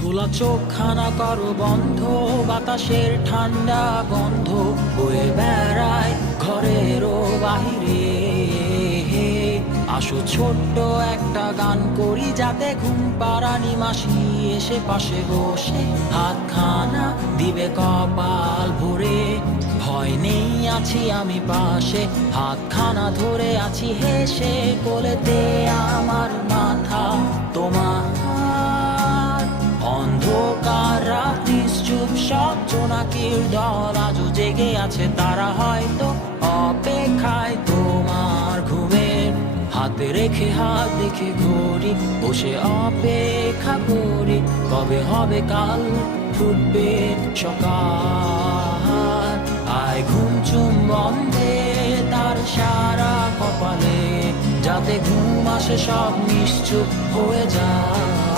খোলা চোখখানা করো বন্ধ, বাতাসের ঠান্ডা গন্ধ বয়ে বেড়ায় ঘরেরও বাহিরে। আসো ছোট্ট একটা গান করি, যাতে ঘুম পাড়ানি মাসি এসে পাশে বসে হাতখানা দিবে কপাল ভরে। ভয় নেই, আছি আমি পাশে, হাতখানা ধরে আছি হেসে, কোলেতে আমার মাথা তোমার। অন্ধকার রাত্রি চুপ, সব জোনাকির দল আজও জেগে আছে, তারা হয়তো অপেক্ষায় তোমার ঘুমের। হাতে রেখে হাত দেখে ঘড়ি, বসে অপেক্ষা করি, কবে হবে কাল, ফুটবে সকাল। আয় ঘুম চুম বন্ধে তার সারা কপালে, যাতে ঘুম আসে সব নিশ্চুপ হয়ে যায়।